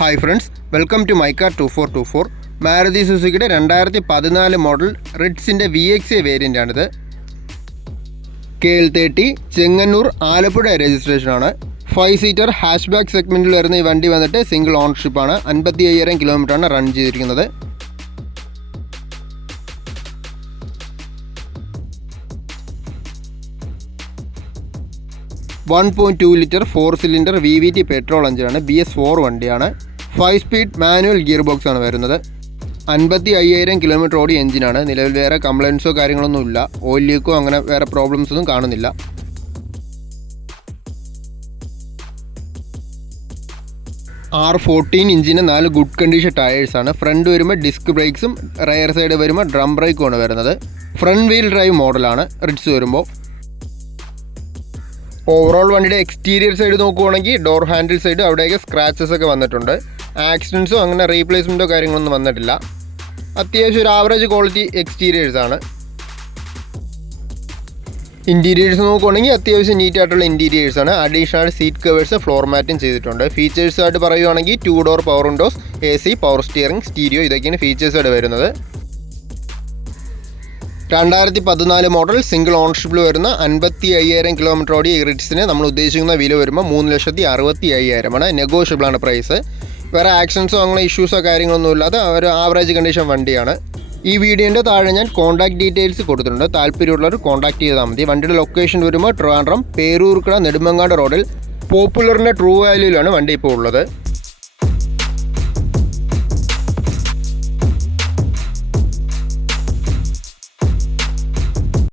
Hi friends, welcome to my car 2424. Maruti സുസുക്കിയുടെ 2014 model റിഡ്സിൻ്റെ VXA വേരിയൻ്റാണിത്. KL30 ചെങ്ങന്നൂർ ആലപ്പുഴ രജിസ്ട്രേഷനാണ്. 5 സീറ്റർ ഹാഷ് ബാക്ക് സെഗ്മെൻറ്റിൽ വരുന്ന ഈ വണ്ടി വന്നിട്ട് സിംഗിൾ ഓണർഷിപ്പാണ്. 55,000 കിലോമീറ്ററാണ് റൺ ചെയ്തിരിക്കുന്നത്. .2 ലിറ്റർ 4 സിലിണ്ടർ VVT പെട്രോൾ എഞ്ചിനാണ്. BS4 വണ്ടിയാണ്. 5 സ്പീഡ് മാനുവൽ ഗിയർ ബോക്സ് ആണ് വരുന്നത്. 55,000 കിലോമീറ്റർ ഓടിയ എഞ്ചിനാണ്. നിലവിൽ വേറെ കംപ്ലയിൻസോ കാര്യങ്ങളൊന്നും ഇല്ല. ഓയിൽ ലീക്കോ അങ്ങനെ വേറെ പ്രോബ്ലംസ് ഒന്നും കാണുന്നില്ല. R14 ഇഞ്ചിന് 4 ഗുഡ് കണ്ടീഷൻ ടയേഴ്സാണ്. ഫ്രണ്ട് വരുമ്പോൾ ഡിസ്ക് ബ്രേക്സും റയർ സൈഡ് വരുമ്പോൾ ഡ്രം ബ്രേക്കുമാണ് വരുന്നത്. ഫ്രണ്ട് വീൽ ഡ്രൈവ് മോഡലാണ് റിഡ്സ് വരുമ്പോൾ. ഓവറോൾ വണ്ടിയുടെ എക്സ്റ്റീരിയർ സൈഡ് നോക്കുവാണെങ്കിൽ ഡോർ ഹാൻഡിൽ സൈഡ് അവിടെയൊക്കെ സ്ക്രാച്ചസ് ഒക്കെ വന്നിട്ടുണ്ട്. ആക്സിഡൻസോ അങ്ങനെ റീപ്ലേസ്മെൻറ്റോ കാര്യങ്ങളൊന്നും വന്നിട്ടില്ല. അത്യാവശ്യം ഒരു ആവറേജ് ക്വാളിറ്റി എക്സ്റ്റീരിയേഴ്സാണ്. ഇൻറ്റീരിയേഴ്സ് നോക്കുവാണെങ്കിൽ അത്യാവശ്യം നീറ്റായിട്ടുള്ള ഇൻറ്റീരിയേഴ്സാണ്. അഡീഷണൽ സീറ്റ് കവേഴ്സ് ഫ്ലോർ മാറ്റും ചെയ്തിട്ടുണ്ട്. ഫീച്ചേഴ്സായിട്ട് പറയുവാണെങ്കിൽ 2 door power Windows, AC, power steering, stereo, ഇതൊക്കെയാണ് ഫീച്ചേഴ്സായിട്ട് വരുന്നത്. 2014 മോഡൽ സിംഗിൾ ഓണർഷിപ്പിൽ വരുന്ന 55,000 കിലോമീറ്റർ ഓടിയ ഈ റിഡ്സിന് നമ്മൾ ഉദ്ദേശിക്കുന്ന വില വരുമ്പോൾ 3,65,000 നെഗോഷ്യബിളാണ് പ്രൈസ്. വേറെ ആക്സിഡൻസോ അങ്ങനെ ഇഷ്യൂസോ കാര്യങ്ങളൊന്നും ഇല്ലാതെ ഒരു ആവറേജ് കണ്ടീഷൻ വണ്ടിയാണ്. ഈ വീഡിയോൻ്റെ താഴെ ഞാൻ കോൺടാക്ട് ഡീറ്റെയിൽസ് കൊടുത്തിട്ടുണ്ട്. താല്പര്യമുള്ളവർ കോൺടാക്ട് ചെയ്താൽ മതി. വണ്ടിയുടെ ലൊക്കേഷൻ വരുമ്പോൾ ട്രിവാൻഡ്രം പേരൂർക്കട നെടുമങ്ങാട് റോഡിൽ പോപ്പുലറിൻ്റെ ട്രൂ വാല്യൂയിലാണ് വണ്ടി ഇപ്പോൾ ഉള്ളത്.